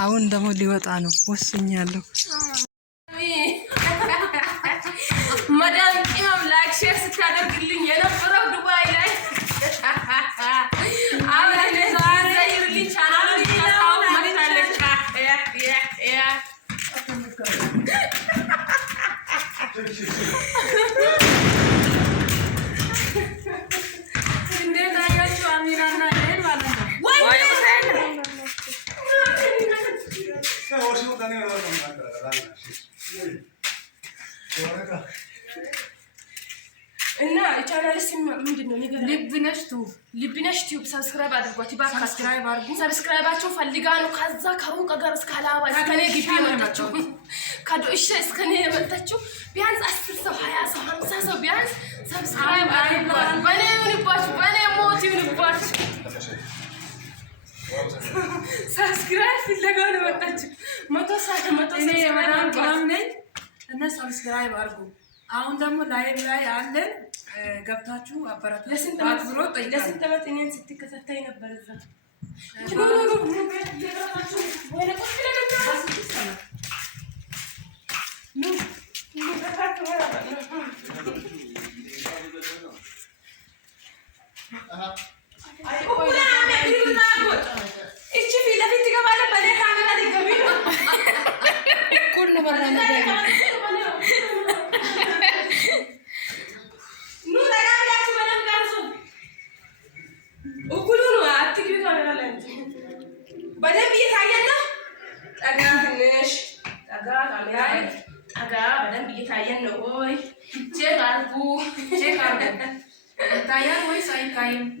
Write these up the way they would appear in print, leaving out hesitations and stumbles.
አሁን ደግሞ ሊወጣ ነው ወስኛለሁ። መዳም ቅመም ላይክ ሼር ስታደርግልኝ የነበረው ዱባይ ላይ አብረን ዘይርልኝ ቻናል ታው ማለታለች ያ እንዴት አያችሁ? አሚራና ይሄን ማለት ነው ወይ እና ቻናል ስም ምንድነው? ልብነሽ ቲዩብ ሰብስክራይብ አድርጓት። ይባካችሁ ሰብስክራይባችሁ ፈልጋ ነው። ከዛ ከሩቅ ሀገር እስከ አላባ እስከኔ ግቢ የመጣችሁ ከዶእሺ እስከኔ የመጣችሁ ቢያንስ 10 ሰው 20 ሰው 50 ሰው ቢያንስ ሰብስክራይብ አድርጓት። በኔ ይሁንባችሁ፣ በኔ ሞት ይሁንባችሁ። ሰብስክራይብ ፍለጋ ነው የመጣችሁ። 100 ሰብስክራይብ ነኝ እና ሰብስክራይብ አድርጉ። አሁን ደግሞ ላይቭ ላይ አለን ገብታችሁ አበረታቱ። ለስንት ዓመት እኔን ስትከታተይ ነበር እዛ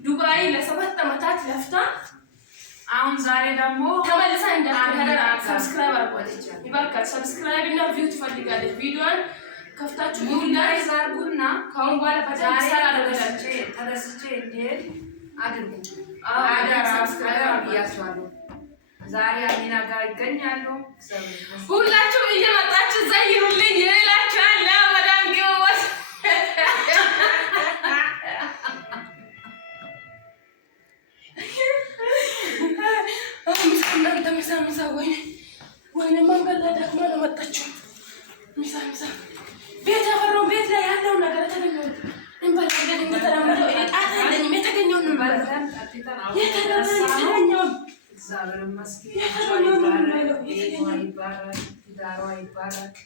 ዱባይ ለ7 ዓመታት ለፍታ አሁን ዛሬ ደግሞ ተመልሳ እንዳትሄድ ሰብስክራይብ አድርጓለች። ይባርካል። ሰብስክራይብ እና ቪው ትፈልጋለች። ቪዲዮን ከፍታችሁ ላይክ አድርጉና ካሁን በኋላ በዛሬ አደረጋችሁ ተደስቼ እንዴት አድርጉ። አዳራ ሰብስክራይብ ያስዋሉ። ዛሬ አሚና ጋር ይገኛሉ። ሁላችሁም እየመጣችሁ ዘይሩልኝ ይላችኋለሁ። መዳም ጊዮስ ምሳ ወይኔ መንገድ ላይ ደክማ ነው መጣችሁ። ምሳ ቤት ያፈራውን ቤት ላይ ያለውን ነገር ተገኘው እንበላለን። እንደተለመደው እኔ ጣጣ የለኝም። የተገኘውን እንበላለን። የተገኘውን እግዚአብሔር ይመስገን ይባረክ።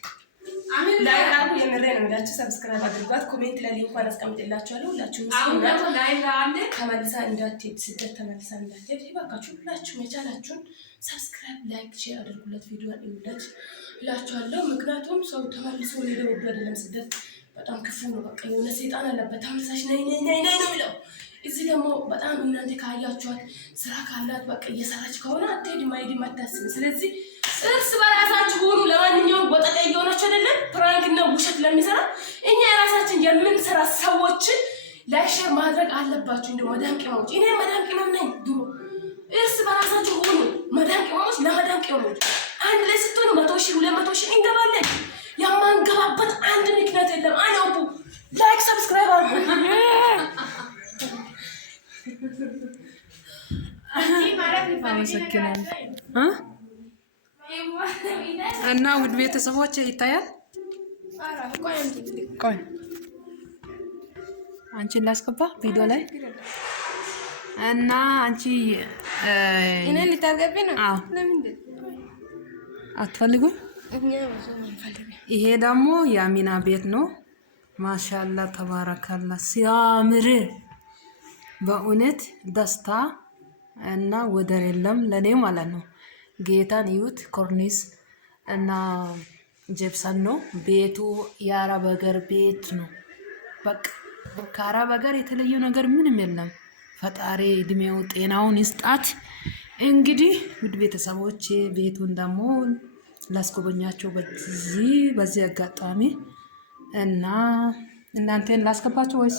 አሜን። ላይክ የምሬ ነው የምላችሁ። ሰብስክራይብ አድርጓት። ኮሜንት ላይ ሊንኳን አስቀምጥላችኋለሁ። ሁላችሁም አሁን ደግሞ ላይክ አለ ተመልሳ እንዳትሄድ ስደት ተመልሳ እንዳትሄድ ይባካችሁ። ሁላችሁም የቻላችሁን ሰብስክራይብ፣ ላይክ፣ ሼር አድርጉለት። ቪዲዮን ይውላችሁ እላችኋለሁ። ምክንያቱም ሰው ተመልሶ ሊሄድ ወዶ አይደለም። ስደት በጣም ክፉ ነው። በቃ የሆነ ሰይጣን አለበት። ተመልሳሽ ነይ ነው የሚለው። እዚህ ደግሞ በጣም እናንተ ካያችኋት ስራ ካላት በቃ እየሰራች ከሆነ አትሄድም አይሄድም አታስብ። ስለዚህ እርስ በራሳችሁ ሁሉ ለማንኛውም ወጠቀ እየሆናችሁ አይደለም ፕራንክ እና ውሸት ለሚሰራ እኛ የራሳችን የምንሰራ ሰዎችን ላይክ ሼር ማድረግ አለባችሁ። እንደ መዳም ቅመሞች እኔ መዳም ቅመም ነኝ ድሮ። እርስ በራሳችሁ ሁሉ መዳም ቅመሞች ለመዳም ቅመሞች አንድ ላይ ስትሆኑ 100,000 200,000 እንገባለን። የማንገባበት አንድ ምክንያት የለም። አናውቡ ላይክ ሰብስክራይብ አድርጉ። እና ውድ ቤተሰቦች ይታያል። ቆይ አንቺን ላስገባ ቪዲዮ ላይ እና አንቺ እኔ ልታገቢ ነው? አዎ። አትፈልጉም? ይሄ ደግሞ የአሚና ቤት ነው። ማሻአላ ተባረካላ። ሲያምር በእውነት ደስታ እና ወደር የለም ለኔ ማለት ነው። ጌታን ይዩት። ኮርኒስ እና ጀብሰን ነው ቤቱ። የአረብ ሀገር ቤት ነው። በቃ ከአረብ ሀገር የተለየ ነገር ምንም የለም። ፈጣሪ እድሜው ጤናውን ይስጣት። እንግዲህ ውድ ቤተሰቦች ቤቱን ደግሞ ላስጎበኛቸው በዚህ አጋጣሚ እና እናንተን ላስገባችሁ ወይስ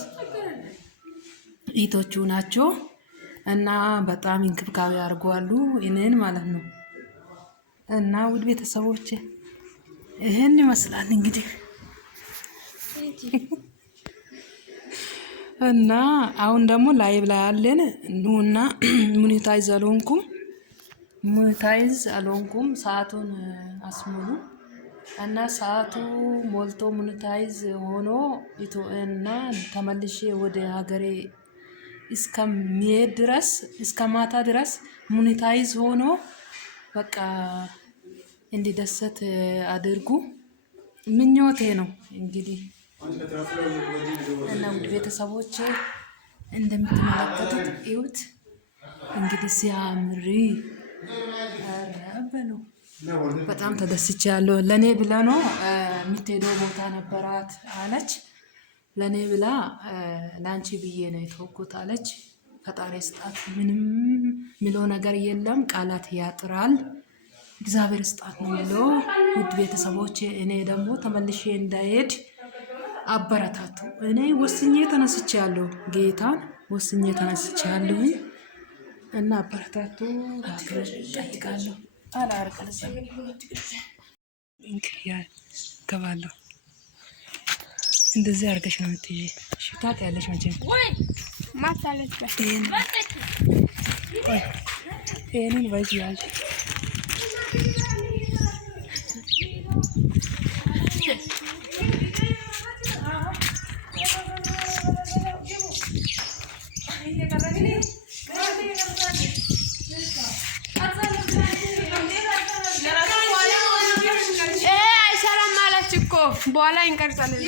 ኢቶቹ ናቸው? እና በጣም እንክብካቤ አድርገዋሉ እኔን ማለት ነው። እና ውድ ቤተሰቦች ይሄን ይመስላል እንግዲህ እና አሁን ደግሞ ላይቭ ላይ አለን ኑና ሙኒታይዝ አልሆንኩም ሙኒታይዝ አልሆንኩም። ሰዓቱን አስሙሉ እና ሰዓቱ ሞልቶ ሙኒታይዝ ሆኖ እና ተመልሼ ወደ ሀገሬ እስከሚሄድ ድረስ እስከ ማታ ድረስ ሙኒታይዝ ሆኖ በቃ እንዲደሰት አድርጉ ምኞቴ ነው። እንግዲህ እና ውድ ቤተሰቦቼ እንደምትመለከቱት እዩት። እንግዲህ ሲያምር በሉ በጣም ተደስቻለሁ። ለኔ ብላ ነው የምትሄደው ቦታ ነበራት አለች። ለኔ ብላ ላንቺ ብዬ ነው የተወኩት አለች። ፈጣሪ ስጣት። ምንም ሚለው ነገር የለም፣ ቃላት ያጥራል። እግዚአብሔር ስጣት ነው የሚለው። ውድ ቤተሰቦቼ እኔ ደግሞ ተመልሼ እንዳይሄድ አበረታቱ። እኔ ወስኜ ተነስቻለሁ፣ ጌታን ወስኜ ተነስቻለሁ እና አበረታቱ ባክህ ጠይቃለሁ። አላርቀለሰ እንክያ ገባለሁ። እንደዚህ አድርገሽ ነው የምትይዢ። እሺ ታውቂያለሽ መቼም ወይ ማታለች ይሄንን በዚህ ያዥ። አይሰራም አለች እኮ በኋላ እንቀርጻለን።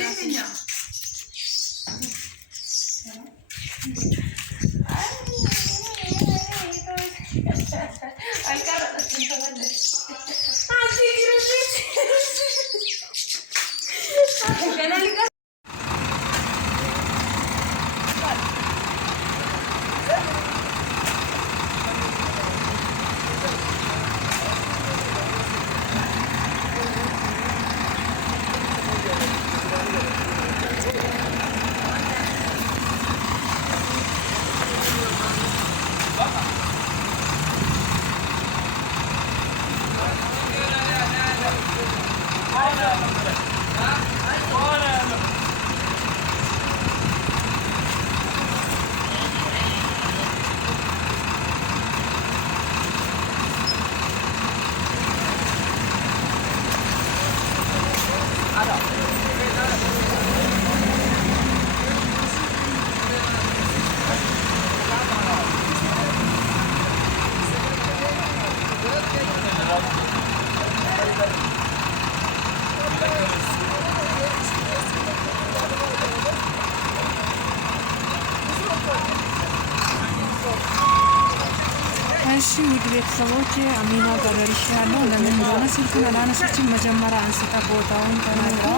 እሺ ውድ ቤተሰቦች አሚና ጋር ደርሻለሁ። ለምን እንደሆነ ስልኩን አላነሳችም። መጀመሪያ አንስታ ቦታውን ተናግራው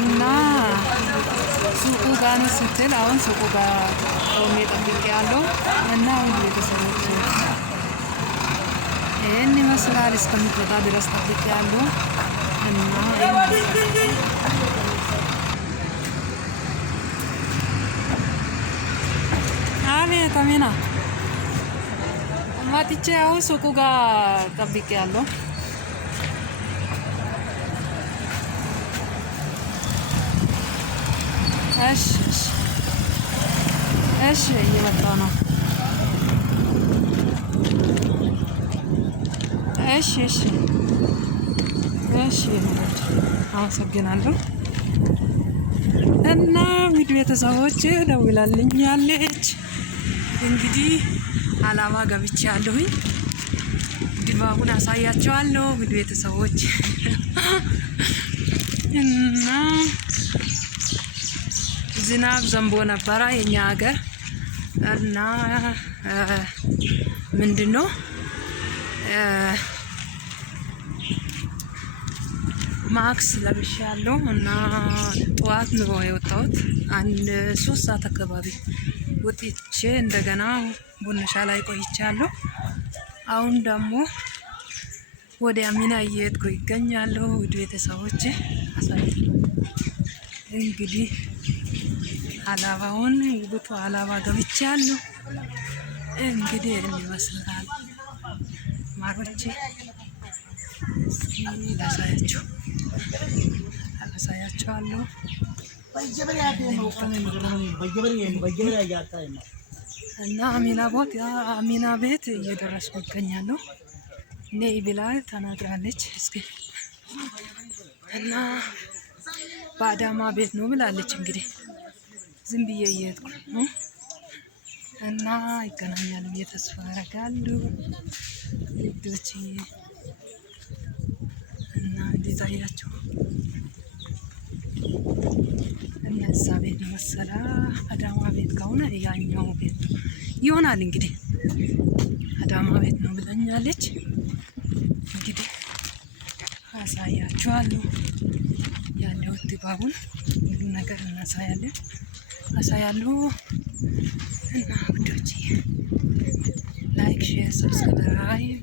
እና ሱቁ ጋር ነው ስትል አሁን ሱቁ ጋር ቆሜ ጠብቄያለሁ። እና ውድ ቤተሰቦች ይህን ይመስላል። እስከምትወጣ ድረስ ጠብቄያለሁ እና አቤት አሚና ማጥቼ አሁን ሱቁ ጋር ጠብቄያለሁ። እሺ እሺ እየመጣሁ ነው። እሺ እሺ እሺ አመሰግናለሁ። እና ውድ ቤተሰቦች ደውላልኛለች። እንግዲህ አላባ ገብቻለሁኝ። ድባቡን አሳያቸዋለሁ ውድ ቤተሰቦች እና ዝናብ ዘንቦ ነበረ የኛ ሀገር እና ምንድነው ማክስ ለብሻለሁ እና ጠዋት ነው የወጣሁት። 3 ሰዓት አካባቢ ወጥቼ እንደገና ቡነሻ ላይ ቆይቻለሁ። አሁን ደግሞ ወደ አሚና እየሄድኩ ይገኛለሁ። ውድ ቤተሰቦቼ እንግዲህ አላባውን ውብቱ አላባ ገብቻለሁ። እንግዲህ ይመስላል ማሮቼ አሳያቸዋለሁ። እና አሚና ቤት እየደረስኩ እገኛለሁ። ነይ ብላ ተናግራለች። እስኪ እና በአዳማ ቤት ነው ብላለች። እንግዲህ ዝም ብዬ እየሄድኩ እና ይገናኛሉ ብዬ ተስፋ አደርጋለሁ። ልጆች እና እንዴት አያቸው? እነዛ ቤት ነው መሰላ። አዳማ ቤት ከሆነ ያኛው ቤት ይሆናል። እንግዲህ አዳማ ቤት ነው ብለኛለች። እንግዲህ አሳያችኋለሁ ያለው ድባቡን ሁሉ ነገር አሳያለሁ። እና ውዶች ላይክ፣ ሼር፣ ሰብስክራይብ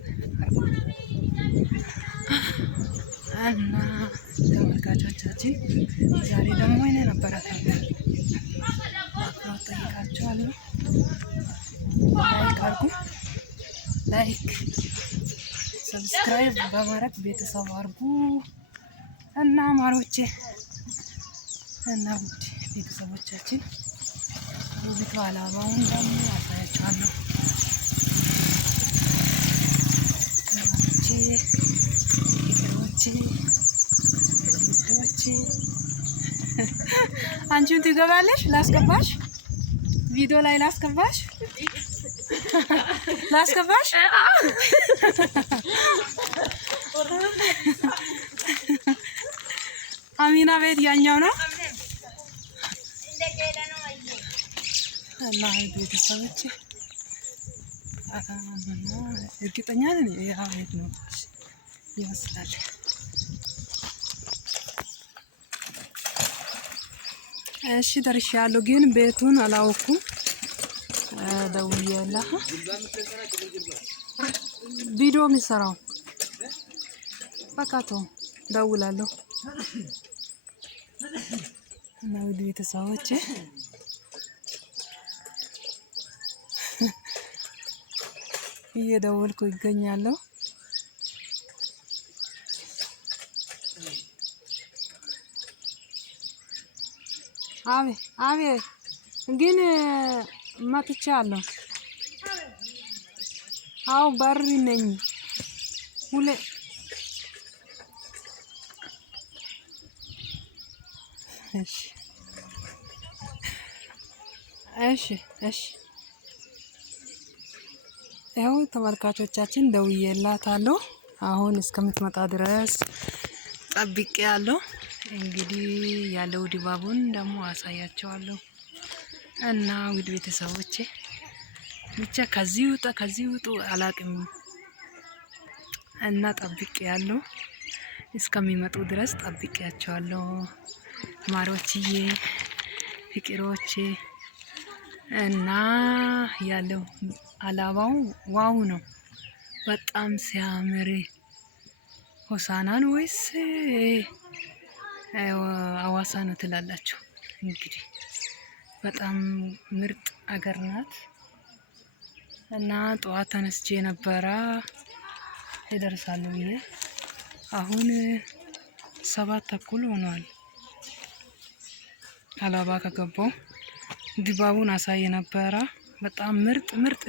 እና ተመልካቾቻችን ዛሬ ደግሞ እኔ ነበራታለሁ አክብሮት ጠይቃችኋለሁ። ላይክ አድርጉ፣ ላይክ ሰብስክራይብ በማድረግ ቤተሰብ አድርጉ እና ማሮቼ እና ውድ ቤተሰቦቻችን ውቢቷ አላማውን ደግሞ አሳያችኋለሁ። አንቺን ትገባለሽ? ላስገባሽ? ቪዲዮ ላይ ላስገባሽ? አሚና ቤት ያኛው ነው እና ቤተሰቦቼ እርግጠኛ ነኝ ያ ቤት ነው ይመስላል። እሺ ደርሻለሁ፣ ግን ቤቱን አላወኩም። ደውዬላ ቪዲዮ የሚሰራው በቃ ተው ደውላለሁ። እና ውድ ቤተሰቦቼ እየደወልኩ ይገኛለሁ። አቤት ግን መጥቻለሁ። አዎ በር ነኝ። እሺ ያው ተመልካቾቻችን ደውዬላታለሁ። አሁን እስከምትመጣ ድረስ ጠብቄያለሁ። እንግዲህ ያለው ድባቡን ደግሞ አሳያቸዋለሁ። እና ውድ ቤተሰቦቼ ብቻ ከዚህ ውጡ አላቅም እና ጠብቄያለሁ። እስከሚመጡ ድረስ ጠብቄያቸዋለሁ። ማሮችዬ፣ ፍቅሮቼ እና ያለው አላባው ዋው ነው በጣም ሲያምር። ሆሳና ነው ወይስ አዋሳ ነው ትላላችሁ? እንግዲህ በጣም ምርጥ አገር ናት። እና ጠዋት ተነስቼ ነበረ እደርሳለሁ ብዬ አሁን 7 ተኩል ሆኗል። አላባ ከገባው ድባቡን አሳየ ነበረ። በጣም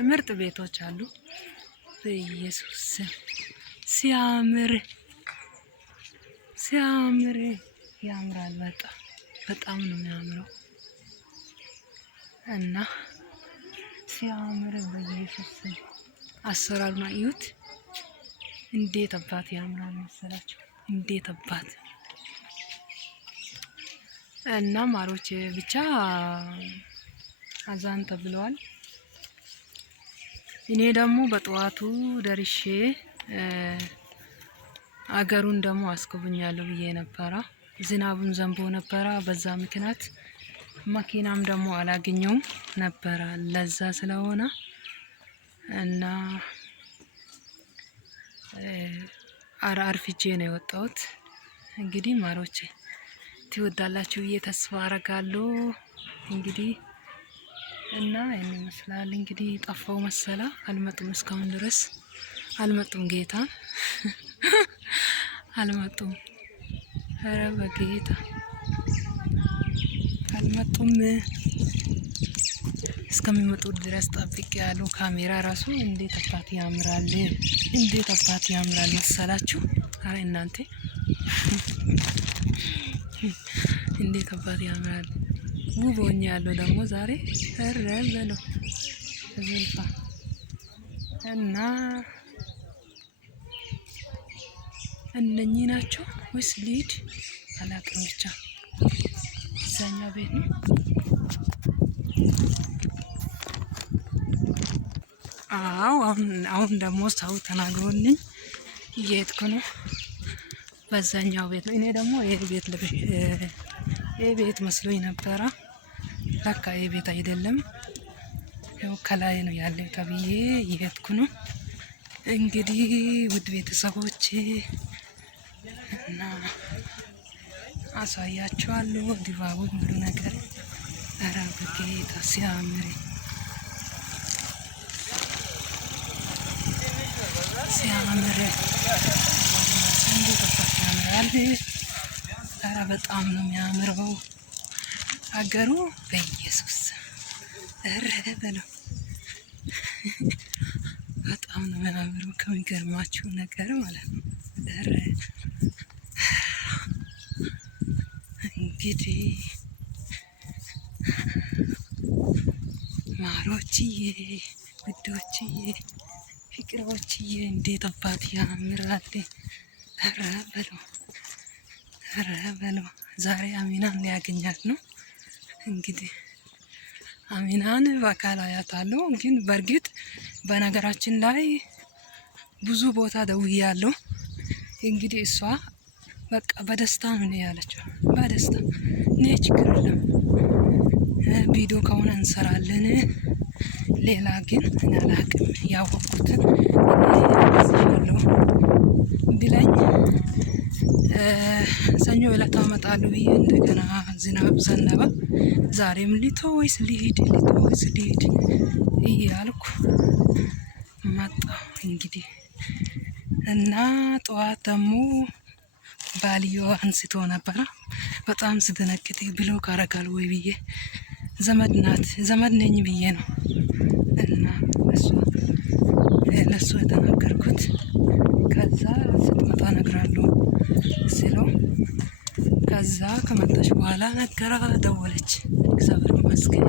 ምርጥ ቤቶች አሉ። በኢየሱስ ሲያምር ያምራል። በጣም ነው የሚያምረው። እና ሲያምር በኢየሱስ አሰራሩን አዩት። እንዴት አባት ያምራል መሰላችሁ! እንዴት አባት እና ማሮች ብቻ አዛን ተብለዋል። እኔ ደግሞ በጠዋቱ ደርሼ አገሩን ደግሞ አስጎብኛለሁ ብዬ ነበረ። ዝናቡን ዘንቦ ነበረ። በዛ ምክንያት መኪናም ደግሞ አላገኘውም ነበረ። ለዛ ስለሆነ እና አርፍጄ ነው የወጣሁት። እንግዲህ ማሮቼ ትወዳላችሁ ብዬ ተስፋ አረጋለሁ። እንግዲህ እና ይሄን ይመስላል። እንግዲህ ጠፋው መሰላ አልመጡም፣ እስካሁን ድረስ አልመጡም። ጌታ አልመጡም። ኧረ በጌታ አልመጡም። እስከሚመጡ ድረስ ጠብቄ ያሉ ካሜራ ራሱ እንዴት አባት ያምራል፣ እንዴት አባት ያምራል መሰላችሁ። አረ እናንተ እንዴት አባት ያምራል። ውብ ሆኜ ያለው ደግሞ ዛሬ ረብ ነው ዘልፋ እና እነኚህ ናቸው ወይስ ሊድ አላውቅም። ብቻ እዛኛው ቤት ነው። አሁን ደግሞ ሰው ተናግሮልኝ እየሄድኩ ነው። በዛኛው ቤት ነው። እኔ ደግሞ ይሄ ቤት መስሎኝ ነበረ። ለካ ይሄ ቤት አይደለም፣ ያው ከላይ ነው ያለው ተብዬ እየሄድኩ ነው። እንግዲህ ውድ ቤተሰቦቼ እና አሳያችኋለሁ ድባቡ ሁሉ ነገር። ኧረ በጌታ ሲያምር ሲያምር እንዴት ያምራል። ኧረ በጣም ነው የሚያምረው አገሩ በኢየሱስ። ኧረ በለው በጣም ነው የሚያምረው ከሚገርማችሁ ነገር ማለት ነው። ኧረ እንግዲህ ማሮችዬ፣ ውዶችዬ፣ ፍቅሮችዬ እንዴት አባት ያምራል። ኧረ በለው ኧረ በለው። ዛሬ አሚናን ሊያገኛት ነው። እንግዲህ አሚናን በአካል አያታለሁ፣ ግን በእርግጥ በነገራችን ላይ ብዙ ቦታ ደውያለሁ። እንግዲህ እሷ በቃ በደስታ ነው ያለችው። በደስታ እኔ ችግር የለም ቪዲዮ ከሆነ እንሰራለን፣ ሌላ ግን እኔ አላቅም። ያወቅኩትን ያለው ብላኝ ሰኞ ዕለት አመጣለሁ ብዬ እንደገና ዝናብ ዘነበ። ዛሬም ሊቶ ወይስ ሊሄድ እያልኩ መጣሁ እንግዲህ እና ጠዋት ደግሞ ባልዮ አንስቶ ነበረ። በጣም ስደነግጥ ብሎ ካረጋል ወይ ብዬ ዘመድ ነኝ ብዬ ነው እና ለሱ የተናገርኩት። ከዛ ስትመጣ እነግራለሁ ስለው ከዛ ከመጣች በኋላ ነገራ ደወለች። እግዚአብሔር ይመስገን